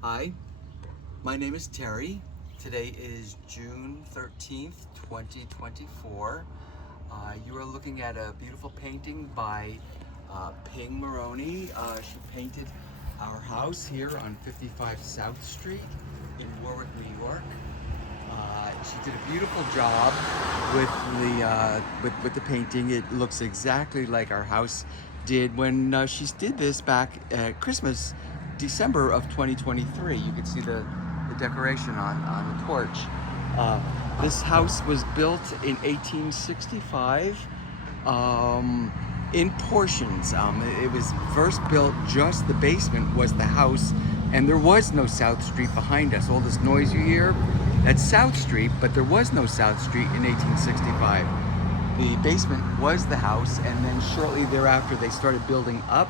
Hi, my name is Terry. Today is June 13th, 2024. You are looking at a beautiful painting by Ping Maroney. She painted our house here on 55 South Street in Warwick, New York. She did a beautiful job with the painting. It looks exactly like our house did when she did this back at Christmas, December of 2023. You can see the decoration on the porch. This house was built in 1865 in portions. It was first built, just the basement was the house, and there was no South Street behind us. All this noise you hear, that's South Street, but there was no South Street in 1865. The basement was the house, and then shortly thereafter they started building up,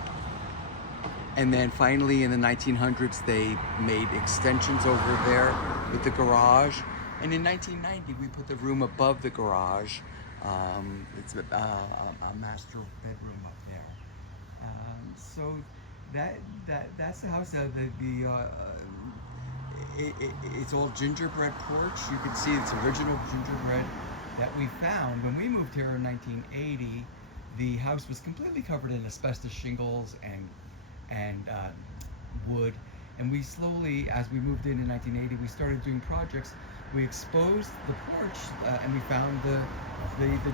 and then finally in the 1900s they made extensions over there with the garage, and in 1990 we put the room above the garage. It's a master bedroom up there. So that's the house. It's all gingerbread porch. You can see it's original gingerbread that we found when we moved here in 1980. The house was completely covered in asbestos shingles and wood. And we slowly, as we moved in 1980, we started doing projects. We exposed the porch and we found the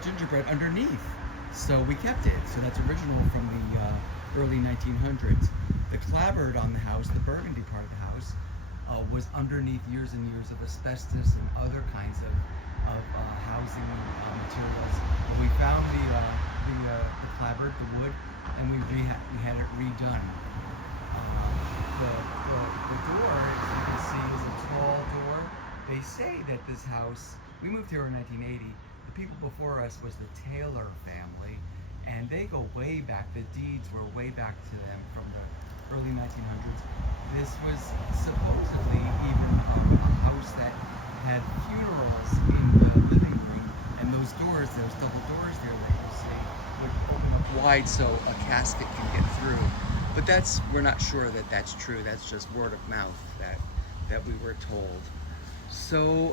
gingerbread underneath. So we kept it. So that's original from the early 1900s. The clapboard on the house, the burgundy part of the house, was underneath years and years of asbestos and other kinds of housing materials. And we found the clapboard, the wood, and we had it redone. The door, as you can see, is a tall door. They say that this house, we moved here in 1980. The people before us was the Taylor family, and they go way back. The deeds were way back to them from the early 1900s. This was supposedly even a house that had funerals in the living room, and those doors, those double doors there that you see, would open up wide so a casket can get through. But we're not sure that that's true. That's just word of mouth that we were told. So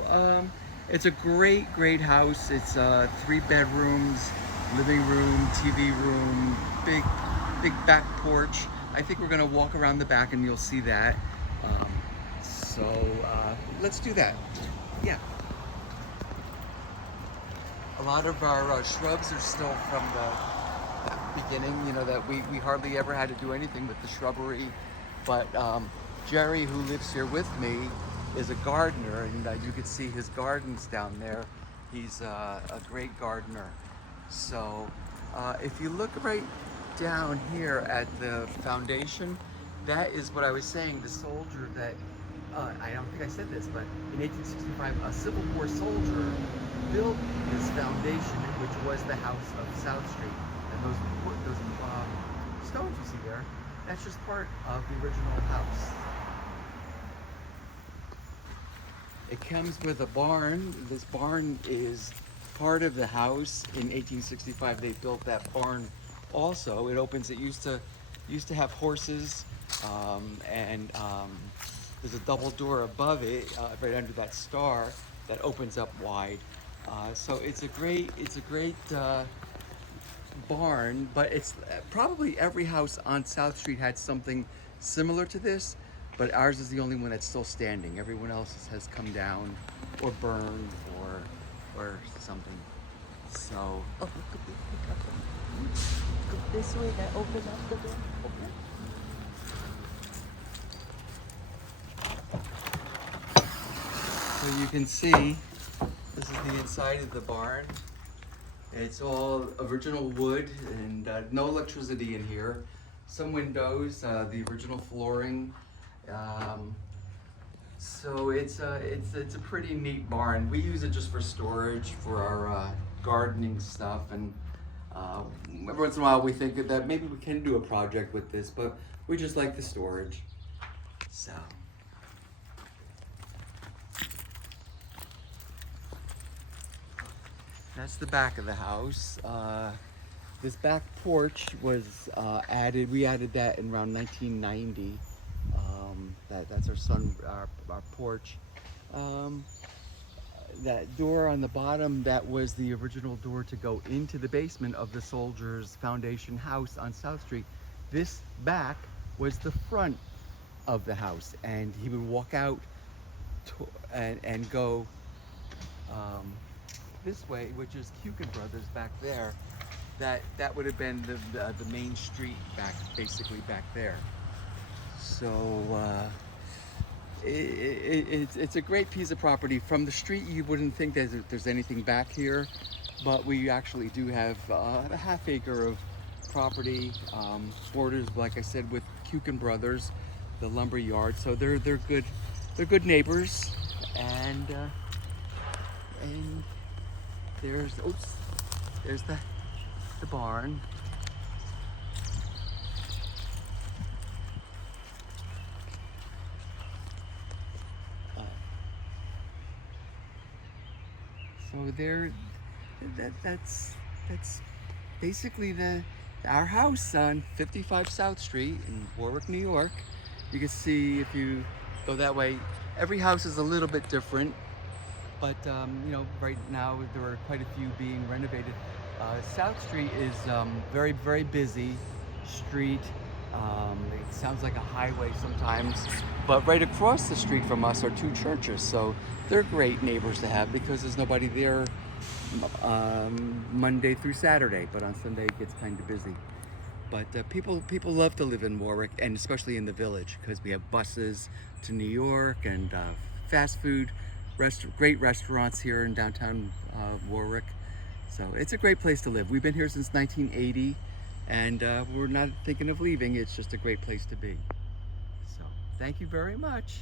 it's a great house. It's 3 bedrooms, living room, TV room, big back porch. I think we're gonna walk around the back and you'll see that. So let's do that. Yeah. A lot of our shrubs are still from the beginning, you know, that we hardly ever had to do anything with the shrubbery. But Jerry, who lives here with me, is a gardener, and you can see his gardens down there. He's a great gardener. So if you look right down here at the foundation, that is what I was saying, the soldier that, I don't think I said this, but in 1865, a Civil War soldier built this foundation, which was the house of South Street. And those stones you see there, that's just part of the original house. It comes with a barn. This barn is part of the house. In 1865, they built that barn also. It opens, it used to have horses, and there's a double door above it, right under that star, that opens up wide. So it's a great barn, but it's probably every house on South Street had something similar to this, but ours is the only one that's still standing. Everyone else has come down or burned or something. So, oh, look at go this way, that open up the door. Okay. So you can see, this is the inside of the barn. It's all original wood and no electricity in here. Some windows, the original flooring. So it's a pretty neat barn. We use it just for storage for our gardening stuff, and every once in a while we think that maybe we can do a project with this, but we just like the storage. So. That's the back of the house. This back porch was added, we added that in around 1990. that's our porch. That door on the bottom, that was the original door to go into the basement of the Soldiers Foundation house on South Street. This back was the front of the house, and he would walk out and go this way, which is Brothers back there. That would have been the main street basically back there. So it's a great piece of property. From the street, you wouldn't think there's anything back here, but we actually do have a half acre of property, borders, like I said, with Brothers, the lumber yard. So they're good neighbors, and there's the barn. So that's basically our house on 55 South Street in Warwick, New York. You can see if you go that way, every house is a little bit different, but you know, right now there are quite a few being renovated. South Street is very, very busy street. It sounds like a highway sometimes, but right across the street from us are two churches, so they're great neighbors to have because there's nobody there Monday through Saturday, but on Sunday it gets kind of busy. But people love to live in Warwick, and especially in the village, because we have buses to New York and fast food, great restaurants here in downtown Warwick. So it's a great place to live. We've been here since 1980, and we're not thinking of leaving. It's just a great place to be. So thank you very much.